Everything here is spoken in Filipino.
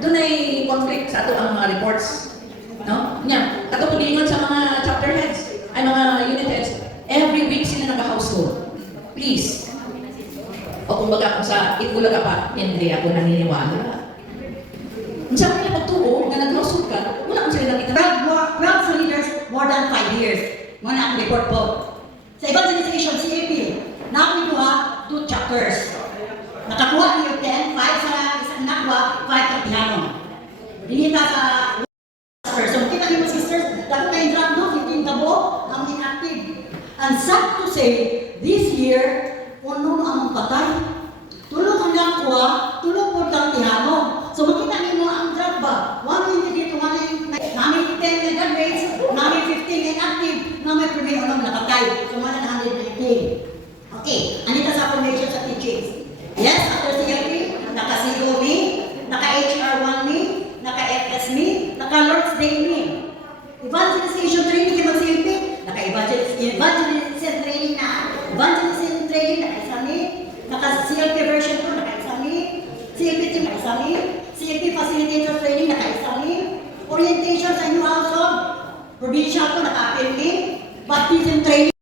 doon ay conflict sa ato ang mga reports. No? Nya, ato po sa mga chapter heads, ay mga unit heads, every week sila nag-household. Please. O kung baga kung sa Itbulaga pa, hindi ako naniniwala. Kung sa kanila pagtuo, na nag-household ka, wala kung sila nakita. 12 leaders, more than 5 years. Mga na report po. Sa evangelization, CAP, nakuha 2 chapters. Nakakuha niyo 10, 5 sa isang nakwa, 5 sa piano. Dinita sa sisters. So, kita niyo sisters, dapat tayong drop no, 15 tabo, ang inactive. And sad to say, this year, puno ang patay. Tulog ang nakwa, tulog po ang piano. So, makita niyo ang drop ba? 1 minute dito, 1 minute, namin 10 na graduates, namin 15 inactive, namin premium anong nakatay. So, 119. Okay, andito sa formation sa teachings. Yes, after CLP, naka-COB, naka-HR1 me, naka-FS me, naka-Lord's Day me. Evangelization training kay mag-CLP, naka-evangelization training na. Evangelization training, naka-isa me, naka-CLP version 2, naka-isa me, CLP 2, naka-isa me, CLP facilitator training, naka-isa me, orientation sa new household, provincial 2, naka-apel me, baptism training,